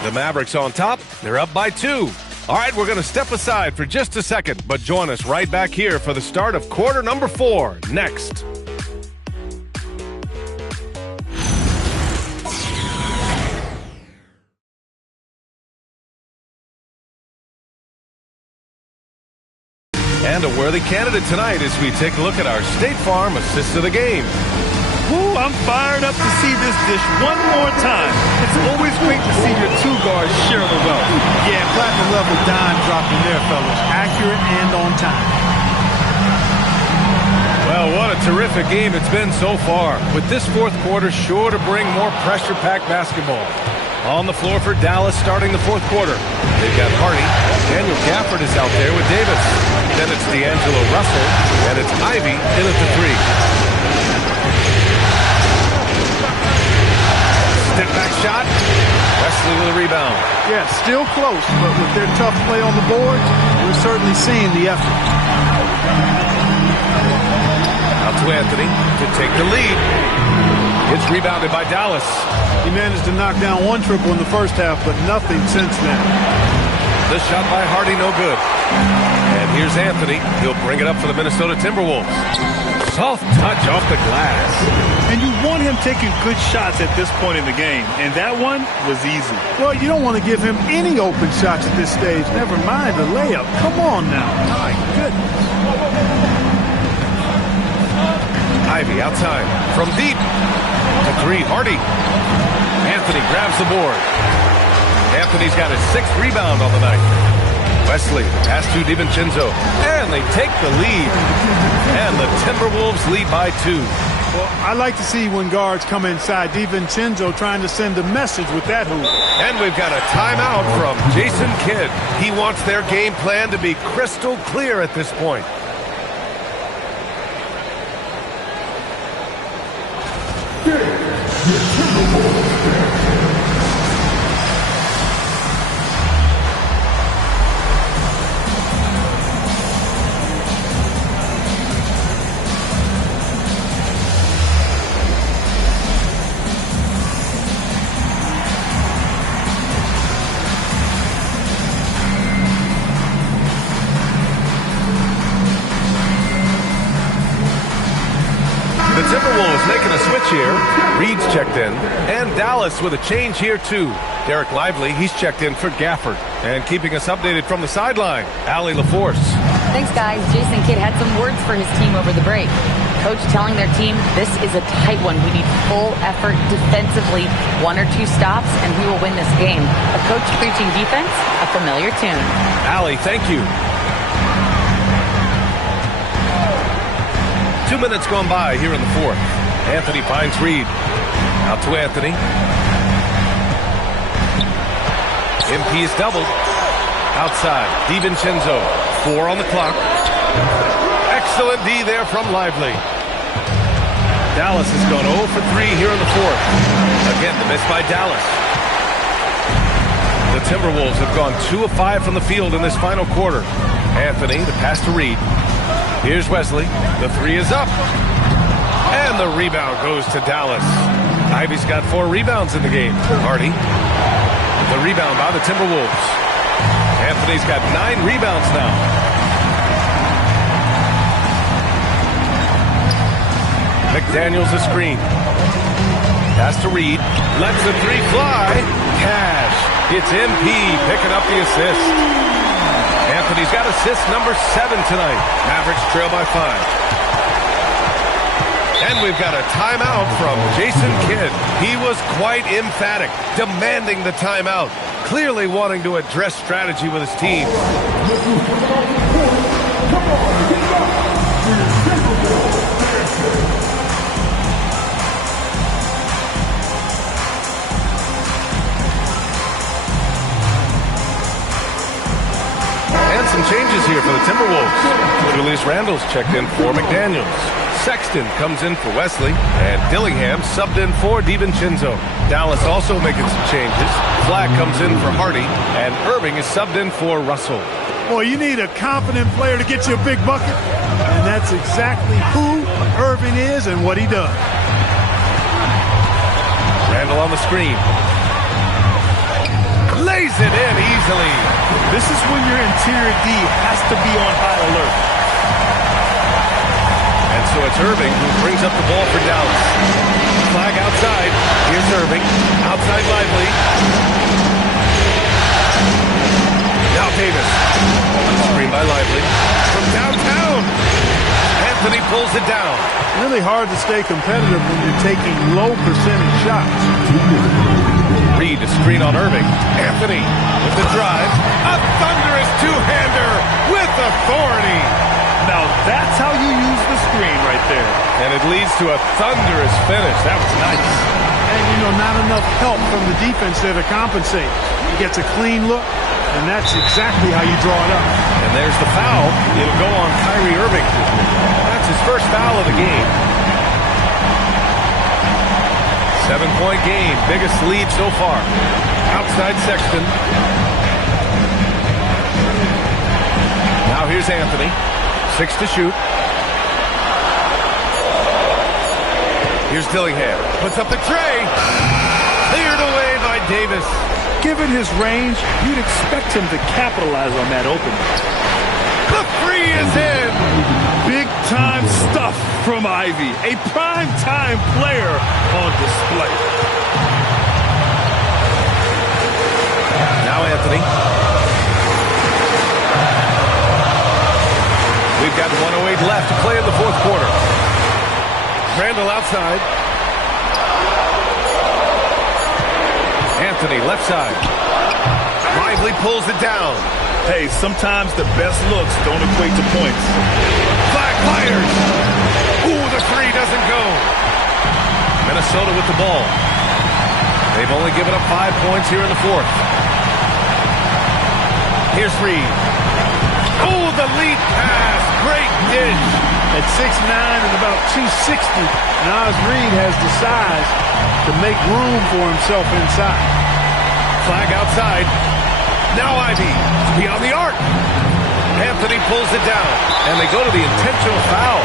The Mavericks on top. They're up by 2. All right, we're going to step aside for just a second, but join us right back here for the start of quarter number 4 next. And a worthy candidate tonight as we take a look at our State Farm assist of the game. Ooh, I'm fired up to see this dish one more time. It's always great to see your 2 guards share the wealth. Yeah, platinum level dime dropping there, fellas. Accurate and on time. Well, what a terrific game it's been so far. With this fourth quarter sure to bring more pressure-packed basketball. On the floor for Dallas starting the fourth quarter. They've got Hardy. Daniel Gafford is out there with Davis. Then it's D'Angelo Russell. And it's Ivy in at the 3. Step-back shot. Wesley with a rebound. Yeah, still close, but with their tough play on the board, we're certainly seeing the effort. Out to Anthony to take the lead. It's rebounded by Dallas. He managed to knock down one triple in the first half, but nothing since then. The shot by Hardy, no good. And here's Anthony. He'll bring it up for the Minnesota Timberwolves. Soft touch off the glass. And you want him taking good shots at this point in the game, and that one was easy. Well, you don't want to give him any open shots at this stage. Never mind the layup. Come on now. My goodness. Ivy outside from deep to three. Hardy. Anthony grabs the board. Anthony's got his 6th rebound on the night. Wesley pass to DiVincenzo, and they take the lead. And the Timberwolves lead by 2. Well, I like to see when guards come inside. DiVincenzo trying to send a message with that hoop. And we've got a timeout from Jason Kidd. He wants their game plan to be crystal clear at this point. The Timberwolves making a switch here. Reed's checked in. And Dallas with a change here, too. Derek Lively, he's checked in for Gafford. And keeping us updated from the sideline, Allie LaForce. Thanks, guys. Jason Kidd had some words for his team over the break. Coach telling their team, this is a tight one. We need full effort defensively. 1 or 2 stops, and we will win this game. A coach preaching defense, a familiar tune. Allie, thank you. 2 minutes gone by here in the 4th. Anthony finds Reed. Out to Anthony. MP is doubled. Outside. DiVincenzo. 4 on the clock. Excellent D there from Lively. Dallas has gone 0 for 3 here in the 4th. Again, the miss by Dallas. The Timberwolves have gone 2 of 5 from the field in this final quarter. Anthony, the pass to Reed. Here's Wesley. The 3 is up. And the rebound goes to Dallas. Ivy's got 4 rebounds in the game. Hardy. The rebound by the Timberwolves. Anthony's got 9 rebounds now. McDaniels a screen. Pass to Reed. Lets the 3 fly. Cash. It's MP picking up the assist. Anthony's got assist number 7 tonight. Mavericks trail by 5. And we've got a timeout from Jason Kidd. He was quite emphatic, demanding the timeout, clearly wanting to address strategy with his team. Some changes here for the Timberwolves. Julius Randle's checked in for McDaniels. Sexton comes in for Wesley, and Dillingham subbed in for DiVincenzo. Dallas also making some changes. Flack comes in for Hardy, and Irving is subbed in for Russell. Boy, you need a confident player to get you a big bucket, and that's exactly who Irving is and what he does. Randle on the screen. Lays it in easily. This is when your interior D has to be on high alert. And so it's Irving who brings up the ball for Dallas. Flag outside. Here's Irving. Outside Lively. Now Davis. Screen by Lively. From downtown. Anthony pulls it down. Really hard to stay competitive when you're taking low percentage shots. Reed to screen on Irving. Anthony with the drive. A thunderous two-hander with authority. Now that's how you use the screen right there. And it leads to a thunderous finish. That was nice. And, not enough help from the defense there to compensate. He gets a clean look, and that's exactly how you draw it up. And there's the foul. It'll go on Kyrie Irving. That's his first foul of the game. 7-point game. Biggest lead so far. Outside Sexton. Now here's Anthony. 6 to shoot. Here's Dillingham. Puts up the tray. Cleared away by Davis. Given his range, you'd expect him to capitalize on that opening. The three is in. Big-time stuff from Ivy. A prime-time player on display. Now Anthony. We've got 1:08 left to play in the fourth quarter. Randall outside. Anthony left side. Lively pulls it down. Hey, sometimes the best looks don't equate to points. Flag fires. Ooh, the three doesn't go. Minnesota with the ball. They've only given up 5 points here in the fourth. Here's Reed. Oh, the lead pass. Great dish. At 6'9" and about 260, Naz Reid has the size to make room for himself inside. Flag outside. Now Ivy beyond the arc. Anthony pulls it down, and they go to the intentional foul.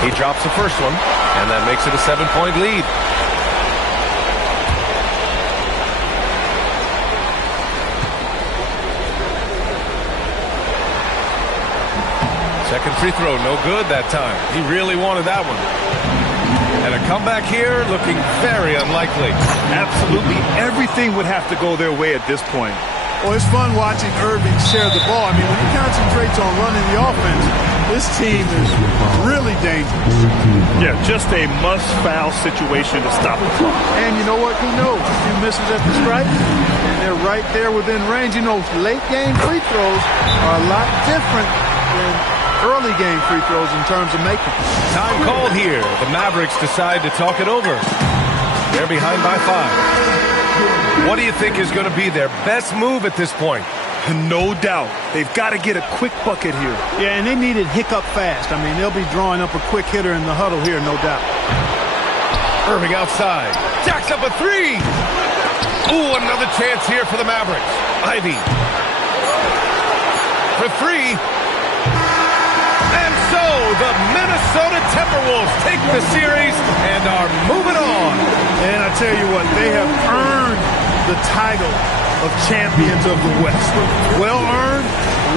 He drops the first one, and that makes it a 7-point lead. Second free throw, no good that time. He really wanted that one. And a comeback here looking very unlikely. Absolutely everything would have to go their way at this point. Well, it's fun watching Irving share the ball. I mean, when he concentrates on running the offense, this team is really dangerous. Yeah, just a must-foul situation to stop the clock. And you know what? Who knows? A few misses at the stripe, and they're right there within range. You know, late-game free throws are a lot different than early-game free throws in terms of making. Time called here. The Mavericks decide to talk it over. They're behind by 5. What do you think is going to be their best move at this point? No doubt. They've got to get a quick bucket here. Yeah, and they need it hiccup fast. I mean, they'll be drawing up a quick hitter in the huddle here, no doubt. Irving outside. Jacks up a three. Ooh, another chance here for the Mavericks. Ivy. For three. And so the Minnesota Timberwolves take the series and are moving on. And I tell you what, they have earned the title of champions of the West. Well earned,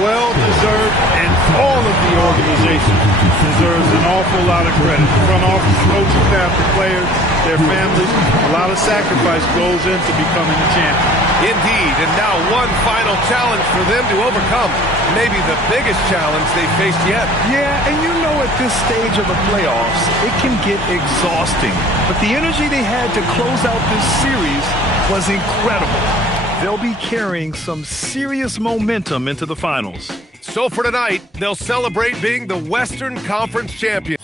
well deserved, and all of the organization deserves an awful lot of credit. The front office, coaching staff, the players, their families, a lot of sacrifice goes into becoming a champion. Indeed, and now one final challenge for them to overcome. Maybe the biggest challenge they've faced yet. Yeah, and you know at this stage of the playoffs, it can get exhausting. But the energy they had to close out this series was incredible. They'll be carrying some serious momentum into the finals. So for tonight, they'll celebrate being the Western Conference champions.